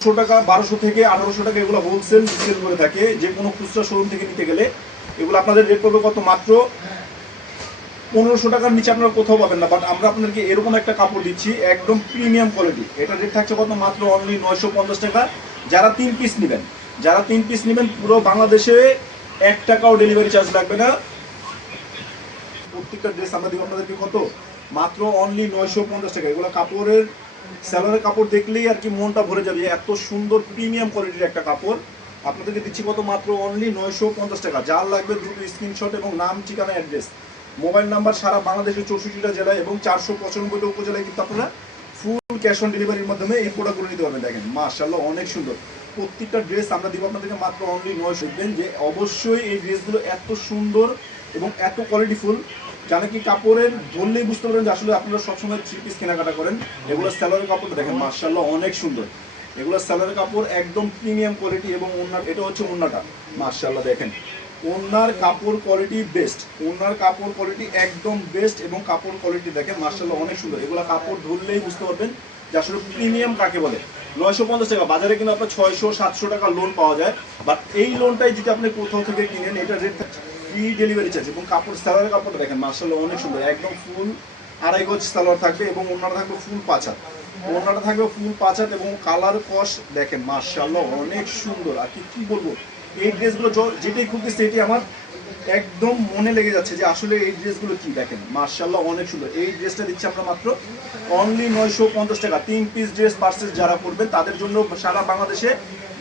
টাকা 1200 থেকে 1800 টাকা এগুলো হোলসেল সেল করে থাকে। যে কোনো খুচরা শোরুম থেকে নিতে গেলে এগুলো আপনাদের রেট পড়বে কত? মাত্র 1500 টাকার নিচে আপনারা কোথাও পাবেন না। বাট আমরা আপনাদেরকে এরকম একটা কাপড় দিচ্ছি একদম প্রিমিয়াম কোয়ালিটি। এটা রেট থাকছে কত? মাত্র অনলি 950 টাকা। যারা 3 পিস নেবেন, যারা 3 পিস নেবেন পুরো বাংলাদেশে 1 টাকাও ডেলিভারি চার্জ লাগবে না। প্রত্যেকটা ড্রেস আমরা দিব আপনাদেরকে কত? মাত্র অনলি 950 টাকা। এগুলো কাপড়ের স্যালোয়ারের কাপড় দেখলেই আর কি মনটা ভরে যাবে। এত সুন্দর প্রিমিয়াম কোয়ালিটির একটা কাপড় আপনাদেরকে দিচ্ছি কত? মাত্র অনলি 950 টাকা। যার লাগবে দ্রুত স্ক্রিনশট এবং নাম, ঠিকানা, অ্যাড্রেস, মোবাইল নাম্বার সারা বাংলাদেশের 64টা জেলায় এবং 495টা উপজেলায় কিন্তু আপনারা ফুল ক্যাশ অন ডেলিভারির মাধ্যমে এই প্রোডাক্টগুলো নিতে পারবেন। দেখেন মাশাআল্লাহ অনেক সুন্দর প্রত্যেকটা ড্রেস আমরা দিব আপনাদেরকে মাত্র অনলি 900। দেখবেন যে অবশ্যই এই ড্রেসগুলো এত সুন্দর এবং এত কোয়ালিটিফুল, জানে কি কাপড়ের ধরলেই বুঝতে পারবেন যে আসলে আপনারা সবসময় 3 পিস কেনাকাটা করেন। এগুলো স্যালোয়ারের কাপড় দেখেন মাশাআল্লাহ অনেক সুন্দর। এগুলো স্যালোয়ারের কাপড় একদম প্রিমিয়াম কোয়ালিটি এবং ওড়না, এটা হচ্ছে ওড়নাটা মাশাআল্লাহ দেখেন ওড়নার কাপড় কোয়ালিটি বেস্ট, ওড়নার কাপড় কোয়ালিটি একদম বেস্ট এবং কাপড় কোয়ালিটি দেখেন মাশাআল্লাহ অনেক সুন্দর। এগুলো কাপড় ধরলেই বুঝতে পারবেন যে আসলে প্রিমিয়াম কাকে বলে। 950 টাকা বাজারে কিন্তু আপনার 600-700 টাকা লোন পাওয়া যায়। বাট এই লোনটাই যদি আপনি কোথাও থেকে কিনেন এটা রেট ফ্রি ডেলিভারি চার্জ। এবং কাপড় সালোয়ারের কাপড়টা দেখেন মাশাআল্লাহ অনেক সুন্দর একদম ফুল 2.5 গজ সালোয়ার থাকবে এবং ওড়নাটা থাকবে ফুল 5 হাত। ওড়নাটা থাকবে ফুল 5 হাত এবং কালার কস দেখেন মাশাআল্লাহ অনেক সুন্দর। আর কি বলবো, এই ড্রেসগুলো যেটাই খুলতেছে এটি আমার একদম মনে লেগে যাচ্ছে যে আসলে এই ড্রেসগুলো কি। দেখেন মাশাআল্লাহ অনেক সুন্দর। এই ড্রেসটা দিচ্ছি আমরা মাত্র অনলি 950 টাকা। 3 পিস ড্রেস পার্সেস যারা করবেন তাদের জন্য সারা বাংলাদেশে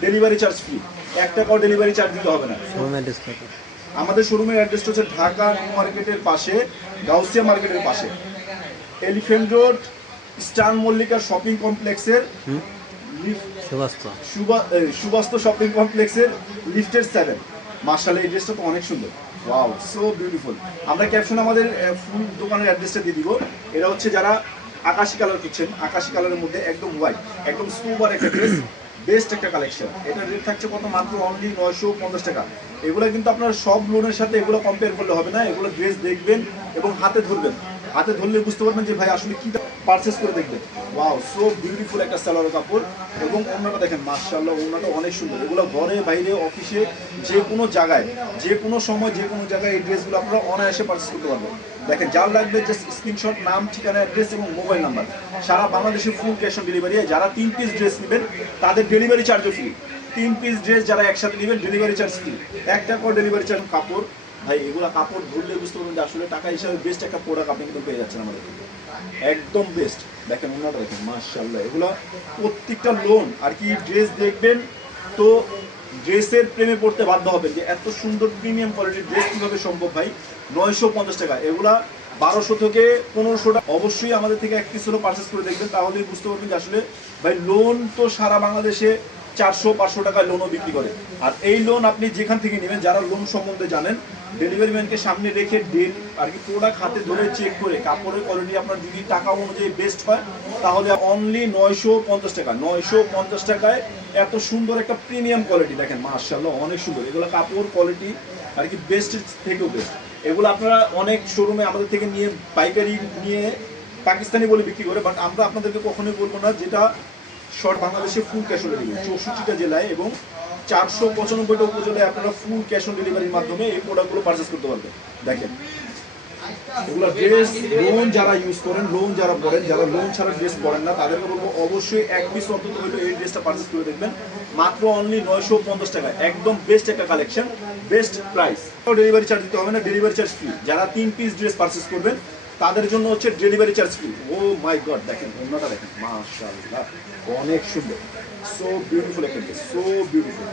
ডেলিভারি চার্জ ফ্রি, 1 টাকাও ডেলিভারি চার্জ দিতে হবে না। আমাদের শোরুমের অ্যাড্রেসটা হচ্ছে ঢাকা নিউ মার্কেটের পাশে, গাউসিয়া মার্কেটের পাশে, elephant road, star Mallika shopping কমপ্লেক্সের সুবাস্ত শপিং কমপ্লেক্সের লিফটের 7। মাশাআল্লাহ এই ড্রেসটা তো অনেক সুন্দর, ওয়াও সো বিউটিফুল। আমরা ক্যাপশনে আমাদের ফুল দোকানের অ্যাড্রেসটা দিয়ে দিব। এটা হচ্ছে যারা আকাশি কালার খুঁজছেন, আকাশি কালারের মধ্যে একদম হোয়াইট, একদম সুপার একটা ড্রেস, বেস্ট একটা কালেকশন। এটা রেট থাকছে কত? মাত্র অনলি 950 টাকা। এগুলো কিন্তু আপনার সব লোনের সাথে এগুলো কম্পেয়ার করলে হবে না। এগুলো ড্রেস দেখবেন এবং হাতে ধরবেন, হাতে ধরলে বুঝতে পারবেন যে ভাই আসলে কি পারচেস করে দেখবেন। ওয়াও সো বিউটিফুল একটা সালোয়ার কাপড় এবং ওড়নাটা দেখেন মাশাআল্লাহ ওড়নাটা অনেক সুন্দর। এগুলো ঘরে বাইরে অফিসে যে কোনো জায়গায় যে কোনো সময় যে কোনো জায়গায় এই ড্রেসগুলো আপনারা অনায়াসে পারচেস করতে পারবেন। দেখেন যার লাগবে জাস্ট স্ক্রিনশট, নাম, ঠিকানা, অ্যাড্রেস এবং মোবাইল নাম্বার, সারা বাংলাদেশে ফুল ক্যাশ অন ডেলিভারি। যারা 3 পিস ড্রেস নেবেন তাদের ডেলিভারি চার্জও ফ্রি। 3 পিস ড্রেস যারা একসাথে নেবেন ডেলিভারি চার্জ ফ্রি, 1 টাকাও ডেলিভারি চার্জ। কাপড় ভাই এগুলো কাপড় ধরলে বুঝতে পারবেন যে আসলে টাকা হিসাবে বেস্ট একটা প্রোডাক্ট আপনি কিন্তু পেয়ে যাচ্ছেন আমাদের থেকে, একদম বেস্ট। দেখেন ওনাটা দেখেন মাশাআল্লাহ। এগুলো প্রত্যেকটা লোন আর কি ড্রেস দেখবেন তো ড্রেসের প্রেমে পড়তে বাধ্য হবেন যে এত সুন্দর প্রিমিয়াম কোয়ালিটির ড্রেস কীভাবে সম্ভব ভাই। 950 টাকা। এগুলা 1200 থেকে 1500 টাকা। অবশ্যই আমাদের থেকে এক পিস হলো পারচেস করে দেখবেন, তাহলেই বুঝতে পারবেন যে আসলে ভাই লোন তো সারা বাংলাদেশে 400-500 টাকায় লোনও বিক্রি করে। আর এই লোন আপনি যেখান থেকে নেবেন, যারা লোন সম্বন্ধে জানেন, ডেলিভারি ম্যানকে সামনে রেখে ডেল আর কি প্রোডাক্ট হাতে ধরে চেক করে কাপড়ের কোয়ালিটি আপনার যদি টাকা অনুযায়ী বেস্ট হয় তাহলে অনলি 950 টাকা। 950 টাকায় এত সুন্দর একটা প্রিমিয়াম কোয়ালিটি দেখেন মাশাআল্লাহ অনেক সুন্দর। এগুলো কাপড় কোয়ালিটি আর কি বেস্ট থেকেও বেস্ট। এগুলো আপনারা অনেক শোরুমে আমাদের থেকে নিয়ে পাইকারি নিয়ে পাকিস্তানি বলে বিক্রি করে, বাট আমরা আপনাদেরকে কখনোই বলবো না যেটা শর্ট বাংলাদেশে ফুল ক্যাশ অন ডেলিভারি 64টা জেলায় এবং 495টা উপজেলায় আপনারা ফুল ক্যাশ অন ডেলিভারির মাধ্যমে এই প্রোডাক্টগুলো পারচেস করতে পারবেন। দেখেন এগুলো ড্রেস লোন যারা ইউজ করেন, লোন যারা পড়েন, যারা লোন ছাড়া ড্রেস পড়েন না তাদেরকে বলবো অবশ্যই এক পিস অন্তত হইলে এই ড্রেসটা পারচেস করে দেখবেন মাত্র অনলি 950 টাকা। একদম বেস্ট একটা collection, best price. Delivery charge দিতে হবে না, ডেলিভারি চার্জ ফ্রি। যারা 3 পিস ড্রেস পারচেস করবেন তাদের জন্য হচ্ছে ডেলিভারি চার্জ ফ্রি। ও মাই গড দেখেন ওনাটা দেখেন মাশাআল্লাহ অনেক সুন্দর, সো বিউটিফুল একটা ড্রেস, সো বিউটিফুল।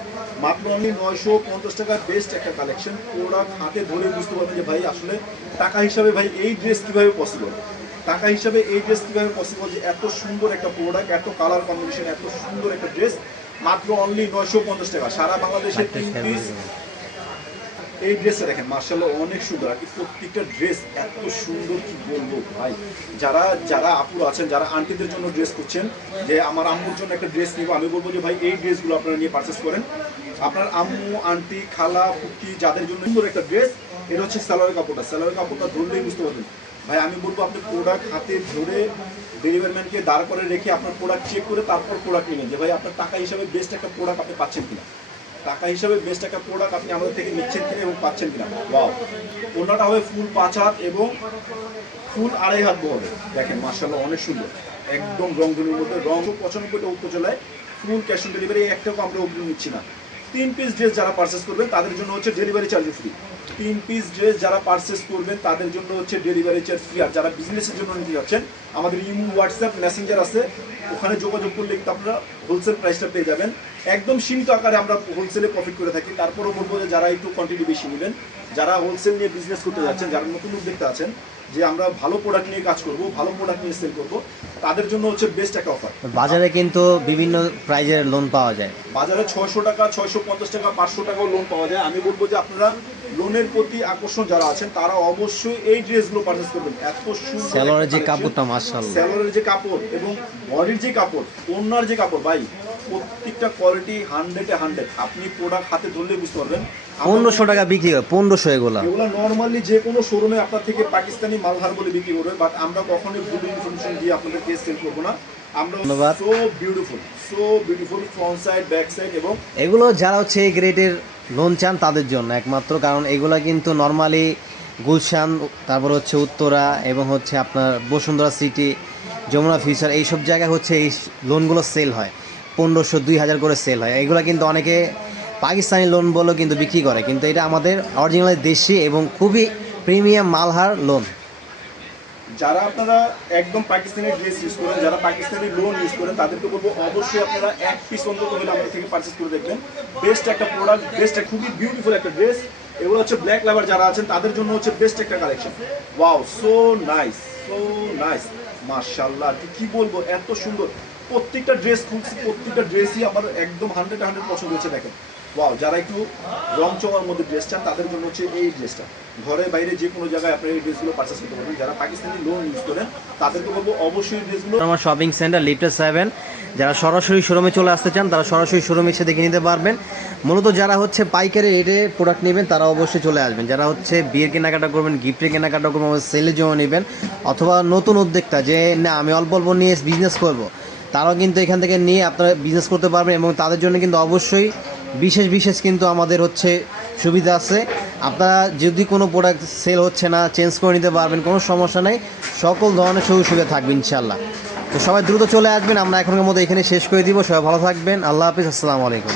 মাত্র অনলি 950 টাকার বেস্ট একটা কালেকশন। প্রোডাক্ট হাতে ধরে বুঝতে পারবেন যে ভাই আসলে টাকা হিসাবে ভাই এই ড্রেস কীভাবে পসিবল, টাকা হিসাবে এই ড্রেস কীভাবে পসিবল যে এত সুন্দর একটা প্রোডাক্ট, এত কালার কম্বিনেশন, এত সুন্দর একটা ড্রেস মাত্র অনলি 950 টাকা। সারা বাংলাদেশে 3 পিস এই ড্রেসটা দেখেন মাশাআল্লাহ অনেক সুন্দর। আর কি প্রত্যেকটা ড্রেস এত সুন্দর কি বলবো ভাই। যারা যারা আপুর আছেন, যারা আন্টিদের জন্য ড্রেস করছেন যে আমার আম্মুর জন্য একটা ড্রেস নিব, আমি বলবো যে ভাই এই ড্রেসগুলো আপনারা নিয়ে পারচেস করেন। আপনার আম্মু, আন্টি, খালা, ফুটি যাদের জন্য সুন্দর একটা ড্রেস। এটা হচ্ছে সালোয়ারের কাপড়টা, সালোয়ারের কাপড়টা ধরলেই বুঝতে পারবেন ভাই আমি বলবো আপনি প্রোডাক্ট হাতে ধরে ডেলিভারি ম্যানকে দাঁড় করে রেখে আপনার প্রোডাক্ট চেক করে তারপর প্রোডাক্ট নেবেন, যে ভাই আপনার টাকা হিসাবে বেস্ট একটা প্রোডাক্ট আপনি পাচ্ছেন কিনা, টাকা হিসাবে বেস্ট একটা প্রোডাক্ট আপনি আমাদের থেকে নিচ্ছেন কিনা এবং পাচ্ছেন কিনা। ওয়াও, ওনাটা হবে ফুল 5 হাত এবং ফুল 2.5 হাত বহরে। দেখেন মাশাআল্লাহ অনেক সুন্দর, একদম রংধনুর মধ্যে, রং 95টা উপজেলায় ফুল ক্যাশ অন ডেলিভারি, একটাও আমরা অগ্রিম নিচ্ছি না। 3 পিস ড্রেস যারা পারচেস করবেন তাদের জন্য হচ্ছে delivery charge free. 3 piece dress যারা পারচেস করবেন তাদের জন্য হচ্ছে ডেলিভারি চার্জ ফ্রি। আর যারা বিজনেসের জন্য নিতে যাচ্ছেন, আমাদের ইমো, হোয়াটসঅ্যাপ, মেসেঞ্জার আছে, ওখানে যোগাযোগ করলে কিন্তু আপনারা হোলসেল প্রাইসটা পেয়ে যাবেন। একদম সীমিত আকারে আমরা হোলসেলে প্রফিট করে থাকি। তারপরেও বলবো যে যারা একটু কোয়ান্টিটি বেশি নেবেন, যারা হোলসেল নিয়ে বিজনেস করতে যাচ্ছেন, যারা নতুন উদ্যোক্তা আছেন যে আমরা ভালো প্রোডাক্ট নিয়ে কাজ করব, ভালো প্রোডাক্ট নিয়ে সেল করব, তাদের জন্য হচ্ছে বেস্ট একটা অফার। বাজারে কিন্তু বিভিন্ন প্রাইজের লোন পাওয়া যায়, বাজারে 600 টাকা, 650 টাকা, 500 টাকাও লোন পাওয়া যায়। আমি বলবো যে আপনারা লোনের প্রতি আকর্ষণ যারা আছেন তারা অবশ্যই এই ড্রেসগুলো পারচেজ করবেন। এত সুন্দর সেলরের যে কাপড়টা মাশাআল্লাহ, সেলরের যে কাপড় এবং বডির যে কাপড়, ওনার যে কাপড়, ভাই প্রত্যেকটা কোয়ালিটি 100-এ 100। আপনি প্রোডাক্ট হাতে ধরলে বুঝতে পারবেন। 1500 টাকা বিক্রি হয়, 1500 এগুলো নর্মালি যে কোনো শোরুমে আপনার থেকে পাকিস্তানি মালহার বলে বিক্রি করবে, বাট আমরা কখনোই ভুল ইনফরমেশন দিয়ে আপনাদেরকে সেল করবো না। আমরা so beautiful front side, back side, এবং এগুলো যারা হচ্ছে এই গ্রেডের লোন চান তাদের জন্য একমাত্র, কারণ এগুলো কিন্তু নর্মালি গুলশান, তারপর হচ্ছে উত্তরা এবং হচ্ছে আপনার বসুন্ধরা সিটি, যমুনা ফিউচার, এইসব জায়গায় হচ্ছে এই লোনগুলো সেল হয়, 1500-2000 করে সেল হয়। এগুলো কিন্তু অনেকে পাকিস্তানি লোন বলেও কিন্তু বিক্রি করে, কিন্তু এটা আমাদের অরিজিনাল দেশি এবং খুবই প্রিমিয়াম মালহার লোন। যারা আপনারা একদম পাকিস্তানি ড্রেস ইউজ করেন, যারা পাকিস্তানি লোন ইউজ করেন, তাদেরকে বলবো অবশ্যই আপনারা 1 পিস অন্তত হলে আমাদের থেকে পারচেস করে দেখবেন। বেস্ট একটা প্রোডাক্ট, বেস্ট, খুবই বিউটিফুল একটা ড্রেস। এগুলো হচ্ছে ব্ল্যাক লাভার যারা আছেন তাদের জন্য হচ্ছে বেস্ট একটা collection. Wow, so nice, so nice, মাশাআল্লাহ। কি বলবো, এত সুন্দর প্রত্যেকটা ড্রেস, প্রত্যেকটা ড্রেসই আমার একদম 100-100 পছন্দ হয়েছে। দেখেন ওয়াও, যারা একটু রং চঙার মধ্যে ড্রেস চান তাদের জন্য হচ্ছে এই ড্রেসটা। ঘরে বাইরে যে কোনো জায়গায় আপনারা এই ড্রেসগুলো পারচেস করতে পারবেন। যারা পাকিস্তানি লোন ইউজ করেন তাদেরকে বলবো অবশ্যই ড্রেসগুলো। আমার শপিং সেন্টার লিফটে 7, যারা সরাসরি শোরুমে চলে আসতে চান তারা সরাসরি শোরুমে এসে দেখে নিতে পারবেন। মূলত যারা হচ্ছে পাইকারি রেটে প্রোডাক্ট নেবেন তারা অবশ্যই চলে আসবেন। যারা হচ্ছে বিয়ের কেনাকাটা করবেন, গিফটের কেনাকাটা করবেন, সেলের জন্য নেবেন, অথবা নতুন উদ্যোক্তা যে না আমি অল্প অল্প নিয়ে বিজনেস করব, তারাও কিন্তু এখান থেকে নিয়ে আপনারা বিজনেস করতে পারবেন। এবং তাদের জন্য কিন্তু অবশ্যই বিশেষ কিন্তু আমাদের হচ্ছে সুবিধা আছে। আপনারা যদি কোনো প্রোডাক্ট সেল হচ্ছে না, চেঞ্জ করে নিতে পারবেন, কোনো সমস্যা নেই, সকল ধরনের সুযোগ সুবিধা থাকবে ইনশাল্লাহ। তো সবাই দ্রুত চলে আসবেন, আমরা এখনকার মতো এখানে শেষ করে দিব। সবাই ভালো থাকবেন, আল্লাহ হাফিজ, আসসালামু আলাইকুম।